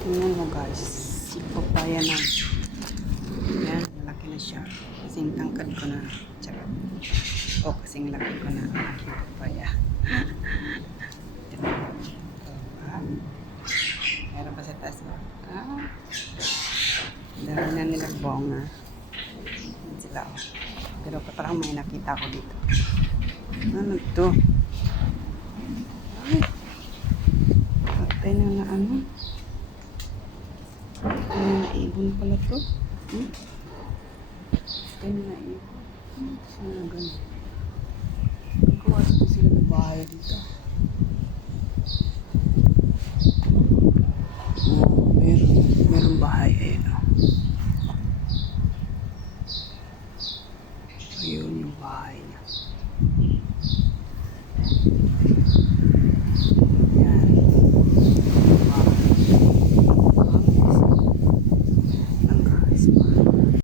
Tingnan mo guys, si papaya na. Yan, malaki na siya. Kasing tangkad ko na. Charot. O, kasing laki ko na ang aking papaya. Meron pa sa taas mo. Dami na nilang bonga. Yan sila o. Pero parang may nakita ko dito. Ano to? Ay. Patay na na ano. Patay na naibon pala to. Patay na naibon. Sana ganun. Gawa ko sila ng bahay dito.